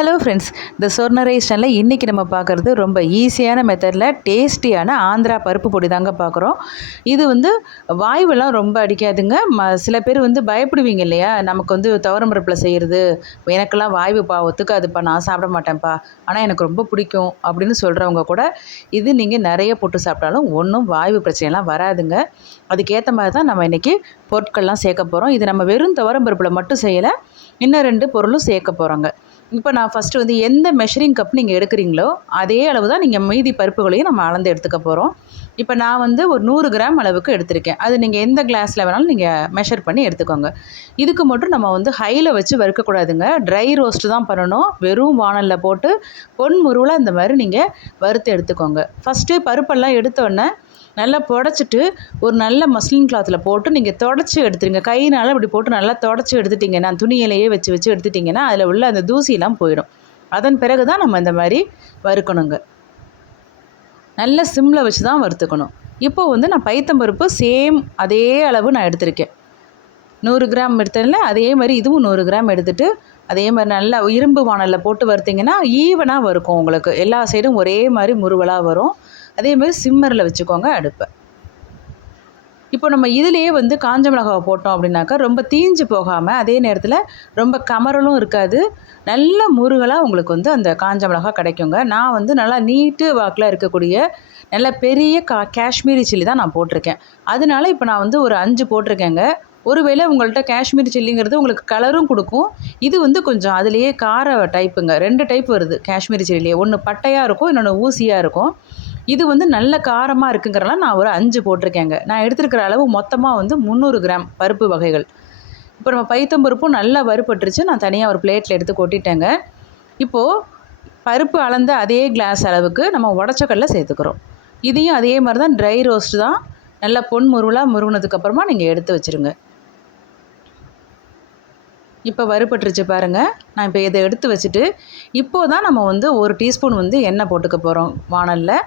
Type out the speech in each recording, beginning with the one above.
Hello friends, இந்த சொர்ண rice சேனலில் இன்றைக்கி நம்ம பார்க்குறது ரொம்ப ஈஸியான மெத்தடில் டேஸ்டியான ஆந்திரா பருப்பு பொடி தாங்க பார்க்குறோம். இது வாய்வெல்லாம் ரொம்ப அடிக்காதுங்க. சில பேர் பயப்படுவீங்க இல்லையா, நமக்கு துவரம் பருப்பில் செய்கிறது எனக்கெல்லாம் வாய்வுப்பா ஒத்துக்காதுப்பா, நான் சாப்பிட மாட்டேன்ப்பா, ஆனால் எனக்கு ரொம்ப பிடிக்கும் அப்படின்னு சொல்கிறவங்க கூட இது நீங்கள் நிறைய போட்டு சாப்பிட்டாலும் ஒன்றும் வாய்வு பிரச்சனைலாம் வராதுங்க. அதுக்கேற்ற மாதிரி தான் நம்ம இன்றைக்கி பொருட்கள்லாம் சேர்க்க போகிறோம். இது நம்ம வெறும் துவரம் பருப்பில் மட்டும் செய்யலை, இன்னும் 2 பொருளும் சேர்க்க போகிறோங்க. இப்போ நான் ஃபஸ்ட்டு எந்த மெஷரிங் கப் நீங்கள் எடுக்கிறீங்களோ அதே அளவு தான் நீங்கள் மீதி பருப்புகளையும் நம்ம அளந்து எடுத்துக்க போகிறோம். இப்போ நான் ஒரு 100 கிராம் அளவுக்கு எடுத்திருக்கேன். அது நீங்கள் எந்த கிளாஸில் வேணாலும் நீங்கள் மெஷர் பண்ணி எடுத்துக்கோங்க. இதுக்கு மட்டும் நம்ம ஹையில் வச்சு வறுக்கக்கூடாதுங்க. ட்ரை ரோஸ்ட்டு தான் பண்ணணும். வெறும் வாணலில் போட்டு பொன்முருவலாக இந்த மாதிரி நீங்கள் வறுத்து எடுத்துக்கோங்க. ஃபஸ்ட்டு பருப்பெல்லாம் எடுத்தோடனே நல்லா புடச்சிட்டு ஒரு நல்ல மஸ்லின் கிளாத்தில் போட்டு நீங்கள் தொடச்சி எடுத்துருங்க. கையினால் இப்படி போட்டு நல்லா தொடச்சி எடுத்துட்டிங்கன்னா, துணியிலையே வச்சு எடுத்துட்டிங்கன்னா அதில் உள்ள அந்த தூசியெல்லாம் போயிடும். அதன் பிறகு தான் நம்ம இந்த மாதிரி வறுக்கணுங்க. நல்ல சிம்மில் வச்சு தான் வறுத்துக்கணும். இப்போது நான் பைத்தம்பருப்பு சேம் அதே அளவு நான் எடுத்திருக்கேன். 100 கிராம் எடுத்ததில் அதே மாதிரி இதுவும் 100 கிராம் எடுத்துகிட்டு அதே மாதிரி நல்லா இரும்பு வாணலில் போட்டு வறுத்திங்கன்னா ஈவனாக வறுக்கும். உங்களுக்கு எல்லா சைடும் ஒரே மாதிரி முறுவலாக வரும். அதே மாதிரி சிம்மரில் வச்சுக்கோங்க அடுப்பை. இப்போ நம்ம இதிலேயே காஞ்ச மிளகாவை போட்டோம் அப்படின்னாக்கா ரொம்ப தீஞ்சு போகாமல், அதே நேரத்தில் ரொம்ப கமறலும் இருக்காது, நல்ல முருகலாக உங்களுக்கு அந்த காஞ்ச மிளகா கிடைக்குங்க. நான் நல்லா நீட்டு வாக்கில் இருக்கக்கூடிய நல்ல பெரிய காஷ்மீரி சில்லி தான் நான் போட்டிருக்கேன். அதனால இப்போ நான் ஒரு 5 போட்டிருக்கேங்க. ஒருவேளை உங்கள்கிட்ட காஷ்மீரி சில்லிங்கிறது உங்களுக்கு கலரும் கொடுக்கும். இது கொஞ்சம் அதுலேயே கார டைப்புங்க. 2 டைப் வருது காஷ்மீரி சில்லியே. ஒன்று பட்டையாக இருக்கும், இன்னொன்று ஊசியாக இருக்கும். இது நல்ல காரமாக இருக்குங்கிறனால நான் ஒரு 5 போட்டிருக்கேங்க. நான் எடுத்துருக்கிற அளவு மொத்தமாக 300 கிராம் பருப்பு வகைகள். இப்போ நம்ம பைத்தம்பருப்பும் நல்லா வறுபட்டுருச்சு. நான் தனியாக ஒரு பிளேட்டில் எடுத்து கொட்டிட்டேங்க. இப்போது பருப்பு அளந்த அதே கிளாஸ் அளவுக்கு நம்ம உடச்சக்கடலை சேர்த்துக்கிறோம். இதையும் அதே மாதிரி தான் ட்ரை ரோஸ்ட் தான். நல்லா பொன் முருவலாக முருகினதுக்கப்புறமா நீங்கள் எடுத்து வச்சுருங்க. இப்போ வறுபட்டுருச்சு பாருங்கள். நான் இப்போ இதை எடுத்து வச்சுட்டு இப்போது தான் நம்ம 1 டீஸ்பூன் எண்ணெய் போட்டுக்க போகிறோம் வாணலில்.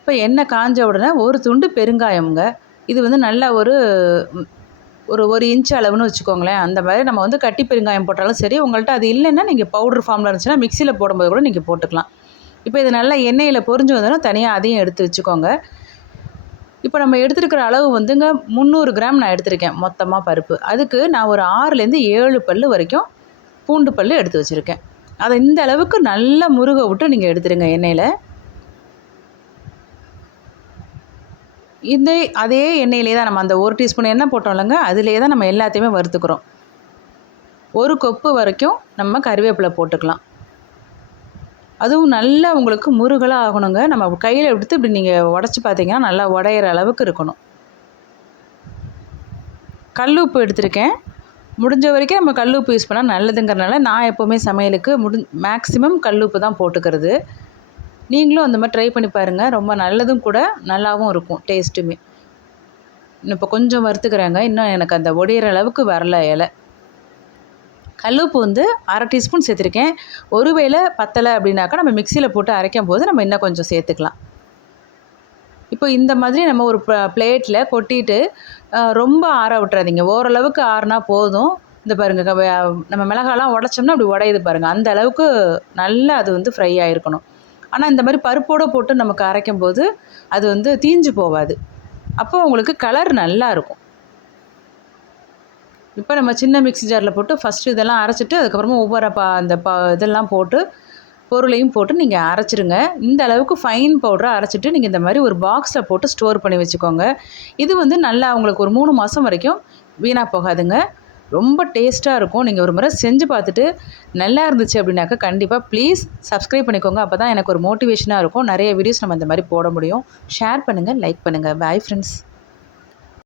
இப்போ எண்ணெய் காஞ்ச உடனே ஒரு துண்டு பெருங்காயம்ங்க. இது நல்லா ஒரு 1 இன்ச் அளவுன்னு வச்சுக்கோங்களேன். அந்த மாதிரி நம்ம கட்டி பெருங்காயம் போட்டாலும் சரி, உங்கள்கிட்ட அது இல்லைன்னா நீங்கள் பவுடர் ஃபார்மில் இருந்துச்சுன்னா மிக்சியில் போடும்போது கூட நீங்கள் போட்டுக்கலாம். இப்போ இது நல்லா எண்ணெயில் பொரிஞ்சு வந்தோன்னா தனியாக அதையும் எடுத்து வச்சுக்கோங்க. இப்போ நம்ம எடுத்துருக்கிற அளவு 300 கிராம் நான் எடுத்திருக்கேன் மொத்தமாக பருப்பு. அதுக்கு நான் ஒரு 6லேருந்து 7 பல் வரைக்கும் பூண்டு பல் எடுத்து வச்சுருக்கேன். அதை இந்த அளவுக்கு நல்லா முருக விட்டு நீங்கள் எடுத்துருங்க எண்ணெயில். அதே எண்ணெயிலே தான் நம்ம அந்த 1 டீஸ்பூன் எண்ணெய் போட்டோம் இல்லைங்க, அதிலே தான் நம்ம எல்லாத்தையுமே வறுத்துக்கிறோம். 1 கொப்பு வரைக்கும் நம்ம கறிவேப்பிலை போட்டுக்கலாம். அதுவும் நல்லா உங்களுக்கு முருகலாக ஆகணுங்க. நம்ம கையில் எடுத்து இப்படி நீங்கள் உடச்சி பார்த்தீங்கன்னா நல்லா உடையிற அளவுக்கு இருக்கணும். கல் உப்பு எடுத்திருக்கேன். முடிஞ்ச வரைக்கும் நம்ம கல் உப்பு யூஸ் பண்ணால் நல்லதுங்கிறனால நான் எப்போவுமே சமையலுக்கு மேக்ஸிமம் கல் உப்பு தான் போட்டுக்கிறது. நீங்களும் அந்த மாதிரி ட்ரை பண்ணி பாருங்கள். ரொம்ப நல்லதும் கூட, நல்லாவும் இருக்கும் டேஸ்ட்டுமே. இப்போ கொஞ்சம் வறுத்துக்கிறேங்க. இன்னும் எனக்கு அந்த ஒடையிற அளவுக்கு வரல இலை. கல்லுப்பு 1/2 டீஸ்பூன் சேர்த்துருக்கேன். ஒருவேளை பத்தலை அப்படின்னாக்கா நம்ம மிக்சியில் போட்டு அரைக்கும் போது நம்ம இன்னும் கொஞ்சம் சேர்த்துக்கலாம். இப்போ இந்த மாதிரி நம்ம ஒரு பிளேட்டில் கொட்டிட்டு ரொம்ப ஆற விட்டுறாதீங்க. ஓரளவுக்கு ஆறுனா போதும். இந்த பாருங்கள், நம்ம மிளகாலாம் உடச்சோம்னா அப்படி உடையுது பாருங்கள். அந்த அளவுக்கு நல்லா அது ஃப்ரை ஆகிருக்கணும். ஆனால் இந்த மாதிரி பருப்போடு போட்டு நமக்கு அரைக்கும் போது அது தீஞ்சு போகாது. அப்போ உங்களுக்கு கலர் நல்லா இருக்கும். இப்போ நம்ம சின்ன மிக்ஸி ஜாரில் போட்டு ஃபஸ்ட்டு இதெல்லாம் அரைச்சிட்டு அதுக்கப்புறமா ஒவ்வொரு இதெல்லாம் போட்டு பொருளையும் போட்டு நீங்கள் அரைச்சிருங்க. இந்த அளவுக்கு ஃபைன் பவுடராக அரைச்சிட்டு நீங்கள் இந்த மாதிரி ஒரு பாக்ஸில் போட்டு ஸ்டோர் பண்ணி வச்சுக்கோங்க. இது நல்லா உங்களுக்கு ஒரு 3 மாதம் வரைக்கும் வீணாக போகாதுங்க. ரொம்ப டேஸ்ட்டாக இருக்கும். நீங்கள் ஒரு முறை செஞ்சு பார்த்துட்டு நல்லா இருந்துச்சு அப்படின்னாக்கா கண்டிப்பாக ப்ளீஸ் சப்ஸ்கிரைப் பண்ணிக்கோங்க. அப்போ தான் எனக்கு ஒரு மோட்டிவேஷனாக இருக்கும். நிறைய வீடியோஸ் நம்ம இந்த மாதிரி போட முடியும். ஷேர் பண்ணுங்கள், லைக் பண்ணுங்கள். Bye friends.